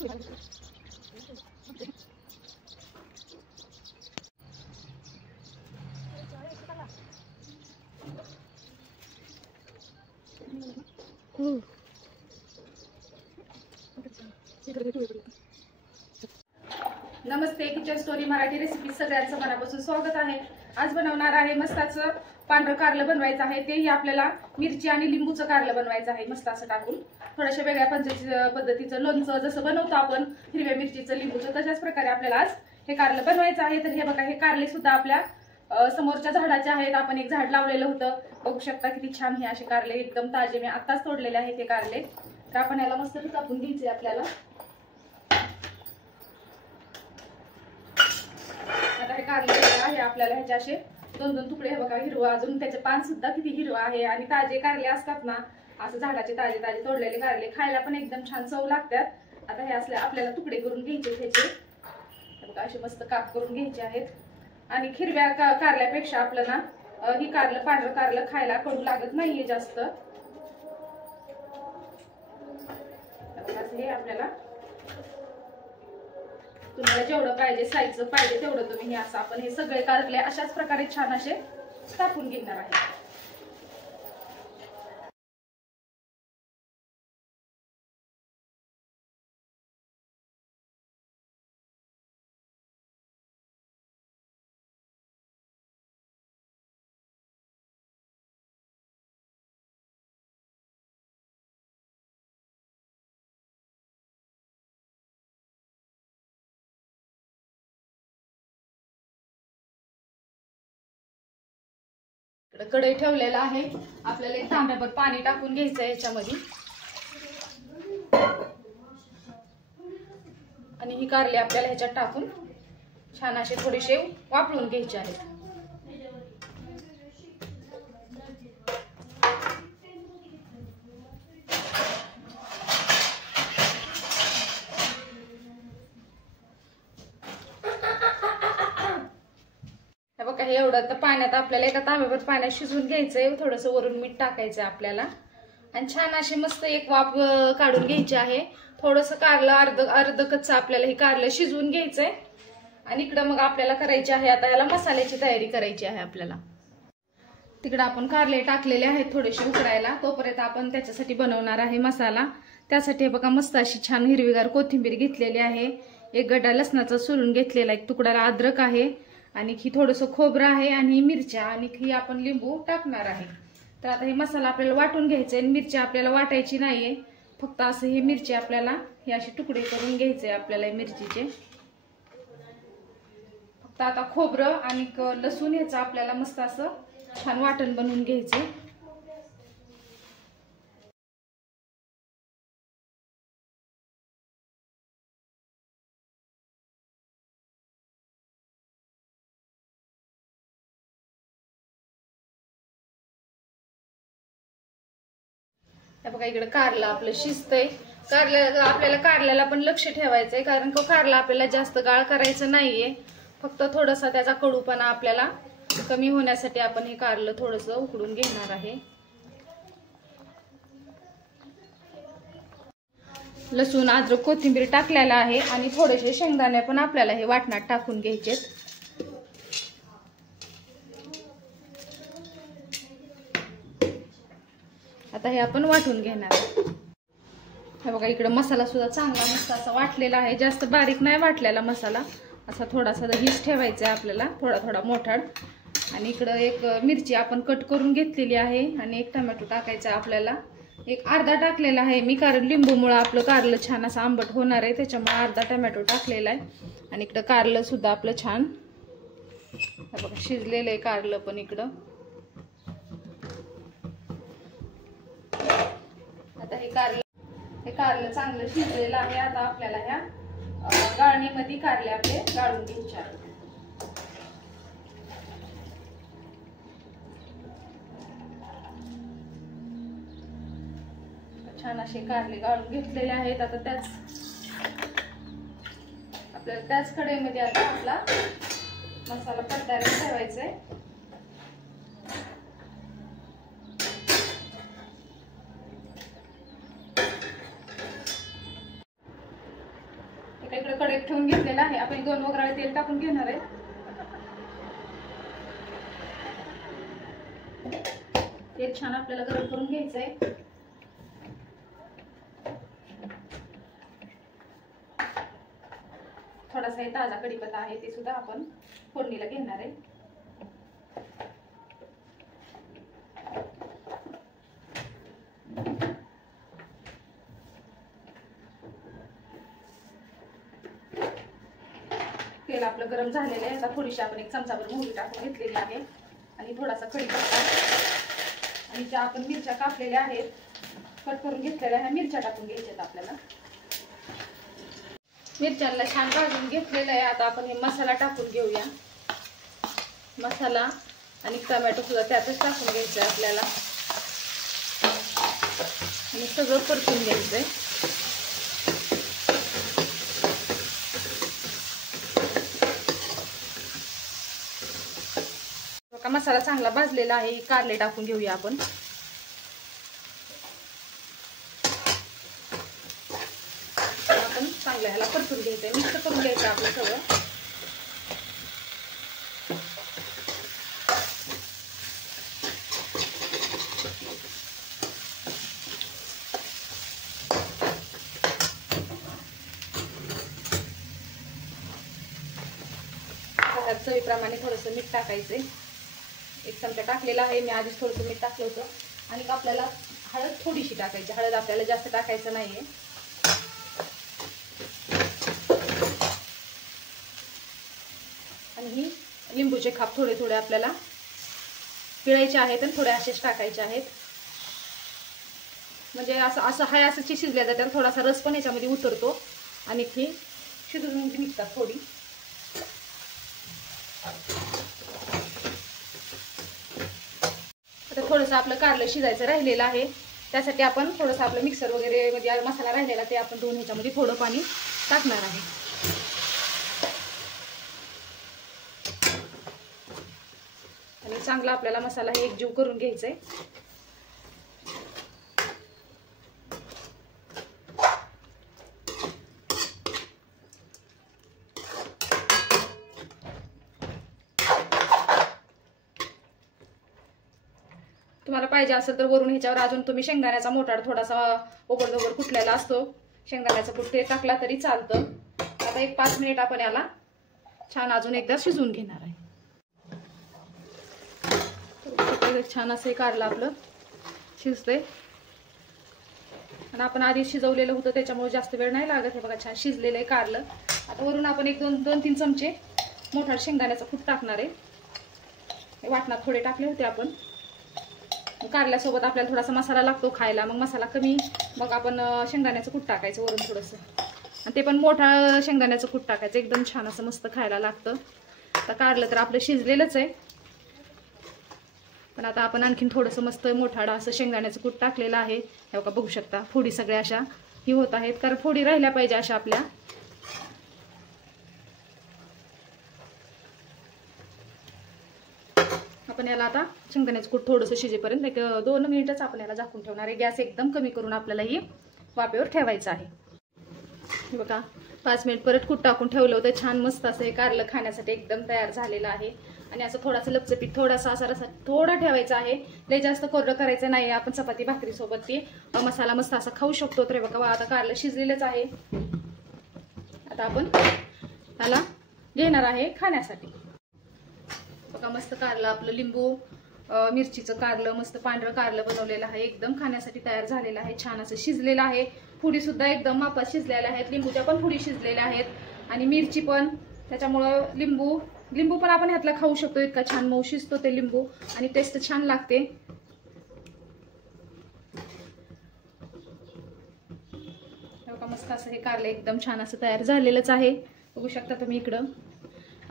नमस्ते, kitchen story Marathi recipe सगळ्यांचं मनापासून स्वागत आहे। आज बनवणार आहे मस्ताचं पांढरं कारलं बनवायचं आहे। तेही आपल्याला मिरची आणि लिंबूचं कारलं बनवायचं आहे। मस्त असं टाकून थोड्याशा वेगळ्या पद्धतीचं लोणचं जसं बनवतो आपण हिरव्या मिरचीचं लिंबूचं तशाच प्रकारे आपल्याला आज हे कारलं बनवायचं आहे। तर हे बघा, हे कारले सुद्धा आपल्या समोरच्या झाडाचे आहेत। आपण एक झाड लावलेलं होतं, बघू शकता किती छान हे असे कारले एकदम ताजे मी आताच तोडलेले आहेत हे कारले। तर आपण याला मस्त कापून घ्यायचे आपल्याला। आता हे कारले आहे आपल्याला ह्याचे असे दोन दोन तुकडे, हे बघा हिरवा, अजून त्याचे पान सुद्धा किती हिरवा आहे। आणि ताजे कारले असतात ना, असं झाडाचे ताजे ताजे तोडलेले कारले खायला पण एकदम छान चव लागतात। आता हे असले आपल्याला तुकडे करून घ्यायचे ह्याचे, बघा असे मस्त काप करून घ्यायचे आहेत। आणि हिरव्या कारल्यापेक्षा आपलं ना ही कारलं पांढरं कारलं खायला कडू लागत नाहीये जास्त। हे आपल्याला तुम्हाला जेवढं पाहिजे साईजचं पाहिजे तेवढं तुम्ही हे असं आपण हे सगळे कारले अशाच प्रकारे छान असे कापून घेणार आहे। कढई ठेवलेला आहे, आपल्याला एक तांब्याभर पाणी टाकून घ्यायचं आहे याच्यामध्ये। आणि ही कारले आपल्याला ह्याच्यात टाकून छान असे थोडेसे वाफळून घ्यायचे आहेत। बघा, हे एवढं तर पाण्यात आपल्याला एका तांब्याभर पाण्यात शिजवून घ्यायचंय। थोडंसं वरून मीठ टाकायचं आपल्याला आणि छान असे मस्त एक वाफ काढून घ्यायची आहे। थोडंसं कारलं अर्ध कच्चं आपल्याला हे कारलं शिजवून घ्यायचंय। आणि इकडं मग आपल्याला करायची आहे, आता याला मसाल्याची तयारी करायची आहे आपल्याला। तिकडं आपण कारले टाकलेले आहेत थोडेसे उकडायला, तोपर्यंत आपण त्याच्यासाठी बनवणार आहे मसाला। त्यासाठी बघा मस्त अशी छान हिरवीगार कोथिंबीर घेतलेली आहे, एक गड्डा लसणाचा सोलून घेतलेला, एक तुकडा अद्रक आहे, आणि ही थोडंसं खोबरं आहे, आणि मिरच्या, आणि ही आपण लिंबू टाकणार आहे। तर आता हे मसाला आपल्याला वाटून घ्यायचा आहे। मिरची आपल्याला वाटायची नाहीये, फक्त असं हे मिरची आपल्याला हे असे तुकडे करून घ्यायचे आपल्याला मिरचीचे। फक्त आता खोबरं आणि लसूण ह्याचं आपल्याला मस्त असं छान वाटण बनवून घ्यायचे। हे बघा, इकडे कारलं आपलं शिजतंय। आपल्याला कारल्याला पण लक्ष ठेवायचंय, कारण तो कारला आपल्याला जास्त गाळ करायचं नाहीये, फक्त थोडासा त्याचा कडूपणा आपल्याला कमी होण्यासाठी आपण हे कारलं थोडंसं उकडून घेणार आहे। लसूण अद्रक कोथिंबीर टाकलेला आहे, आणि थोडेसे शेंगदाणे पण आपल्याला हे वाटणात टाकून घ्यायचेत। आता हे आपण वाटून घेणार आहे। हे बघा, इकडे मसाला सुद्धा चांगला मस्त असा वाटलेला आहे, जास्त बारीक नाही वाटलेला मसाला, असा थोडासा हीच ठेवायचा आहे आपल्याला, थोडा थोडा मोठाड। आणि इकडं एक मिरची आपण कट करून घेतलेली आहे, आणि एक टोमॅटो टाकायचा आपल्याला, एक अर्धा टाकलेला आहे मी, कारण लिंबूमुळे आपलं कारलं छान असं आंबट होणार आहे, त्याच्यामुळे अर्धा टोमॅटो टाकलेला आहे। आणि इकडं कारलं सुद्धा आपलं छान हे बघा शिजलेलं आहे कारलं पण इकडं। आता हे कारलं चांगलं शिजलेलं आहे। आता आपल्याला ह्या गाळणीमध्ये कारले आपले गाळून घ्यायचे आहेत। छान असे कारले गाळून घेतलेले आहेत। आता आपल्याला त्याच कढईमध्ये आता आपला मसाला परतायला ठेवायचा आहे। कढईत ठेवून घेतलेलं आहे. आपण 2 वगराळे तेल टाकून घेणार आहे. तेल छान आपल्याला गरम करून घ्यायचंय. थोडासा ताजा कढीपत्ता आहे ते सुद्धा आपण फोडणीला घेणार आहे. तेल आपलं गरम झालेलं आहे. आता थोडीशी आपण 1 चमचाभर मोहरी टाकून घेतलेली आहे आणि थोडासा कढीपत्ता आणि ज्या आपण मिरच्या कापलेल्या आहेत, कट करून घेतलेल्या ह्या मिरच्या टाकून घ्यायच्यात आपल्याला. मिरच्यांना छान भाजून घेतलेलं आहे. आता आपण हे मसाला टाकून घेऊया. मसाला आणि टोमॅटो सुद्धा त्यातच टाकून घ्यायचं आपल्याला आणि सगळं परतून घ्यायचंय. बघा मसाला चांगला भाजलेला आहे. कारले टाकून घेऊया आपण. चांगलं ह्याला परतून घ्यायचंय, मिक्स करून घ्यायचं आपलं सगळं. चवीप्रमाणे थोडंसं मीठ टाकायचंय. 1 चमचा टाकलेला आहे मी. आधीच थोडंसं मीठ टाकलं होतं. आणि आपल्याला हळद थोडीशी टाकायची. हळद आपल्याला जास्त टाकायचं नाहीये. आणि ही लिंबूचे खाप थोडे थोडे आपल्याला पिळायचे आहेत आणि थोडे असेच टाकायचे आहेत. म्हणजे असं हाय असं शिजल्या जातात. थोडासा रस पण याच्यामध्ये उतरतो आणि ती शिजून निघतात थोडी. आता थोडंसं आपलं कारलं शिजायचं राहिलेलं आहे. त्यासाठी आपण थोडंसं आपलं मिक्सर वगैरे मध्ये मसाला राहिलेला ते आपण धुवून ह्याच्यामध्ये थोडं पाणी टाकणार आहे. आणि चांगला आपल्याला मसाला हे एकजीव करून घ्यायचंय. तुम्हाला पाहिजे असेल तर वरून ह्याच्यावर अजून तुम्ही शेंगदाण्याचा मोठाड थोडासा ओबडधोबड कुटलेला असतो, शेंगदाण्याचा कूट ते टाकला तरी चालतं. आता 1-5 मिनिट आपण याला छान अजून एकदा शिजवून घेणार आहे. छान असं कारलं आपलं शिजतंय आणि आपण आधी शिजवलेलं होतं त्याच्यामुळे जास्त वेळ नाही लागत. हे बघा छान शिजलेलं आहे कारलं. आता वरून आपण 1-2-3 चमचे मोठाड शेंगदाण्याचा कूट टाकणार आहे. वाटणात थोडे टाकले होते आपण. कारल्यासोबत आपल्याला थोडासा मसाला लागतो खायला, मग मसाला कमी, मग आपण शेंगदाण्याचं कूट टाकायचं वरून थोडंसं. आणि ते पण मोठा शेंगदाण्याचं कूट टाकायचं. एकदम छान असं मस्त खायला लागतं. आता कारलं तर आपलं शिजलेलंच आहे, पण आता आपण आणखीन थोडंसं मस्त मोठाडा असं शेंगदाण्याचं कूट टाकलेलं आहे. हे बघा बघू शकता फोडी सगळ्या अशा ही होत आहेत, कारण फोडी राहिल्या पाहिजे अशा आपल्या. आपण याला आता शेंगदाण्याचं कूट थोडंसं शिजेपर्यंत 1-2 मिनिटच आपण याला झाकून ठेवणार आहे. गॅस एकदम कमी करून आपल्याला ही वाफेवर ठेवायचं आहे. हे बघा 5 मिनिट परत कूट टाकून ठेवलं होतं. छान मस्त असं हे कारलं खाण्यासाठी एकदम तयार झालेलं आहे. आणि असं थोडासा लपचपीत थोडासा असा रसा थोडा ठेवायचा आहे. लय जास्त कोरडं करायचं नाही. आपण चपाती भाकरी सोबत ती मसाला मस्त असा खाऊ शकतो. तर बघा आता कारलं शिजलेलंच आहे. आता आपण त्याला घेणार आहे खाण्यासाठी. बघा मस्त कारलं आपलं लिंबू मिरचीचं कारलं मस्त पांढरं कारलं बनवलेलं आहे. एकदम खाण्यासाठी तयार झालेलं आहे. छान असं शिजलेलं आहे. फुडी सुद्धा एकदम मापात शिजलेल्या आहेत. लिंबूच्या पण फुडी शिजलेल्या आहेत आणि मिरची पण. त्याच्यामुळं लिंबू पण आपण ह्यातला खाऊ शकतो. इतका छान मऊ शिजतो ते लिंबू आणि टेस्ट छान लागते. बघा मस्त असं हे कारलं एकदम छान असं तयार झालेलंच आहे. बघू शकता तुम्ही इकडं.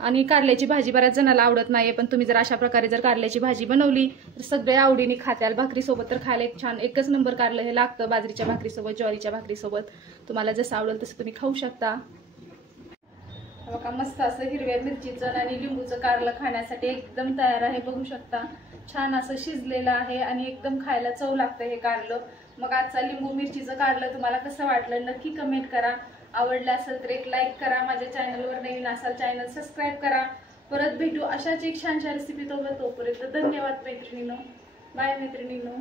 आणि कारल्याची भाजी बऱ्याच जणांना आवडत नाही, पण तुम्ही जर अशा प्रकारे जर कारल्याची भाजी बनवली तर सगळे आवडीने खात्याल. भाकरीसोबत तर खायला एक छान एकच नंबर कारलं हे लागतं. बाजरीच्या भाकरीसोबत, ज्वारीच्या भाकरीसोबत तुम्हाला जसं आवडेल तसं तुम्ही खाऊ शकता. बघा मस्त असं हिरव्या मिरचीचं आणि लिंबूचं कारलं खाण्यासाठी एकदम तयार आहे. बघू शकता छान असं शिजलेलं आहे आणि एकदम खायला चव लागतं हे कारलं. मग आजचा लिंबू मिरचीचं कारलं तुम्हाला कसं वाटलं नक्की कमेंट करा. आवडला असेल तर एक लाईक करा, माझ्या चॅनलवर नवीन असाल चॅनल सबस्क्राईब करा. परत भेटू अशाच एक छानशा रेसिपी तोपर्यंत धन्यवाद मैत्रिणींनो. बाय मैत्रिणींनो.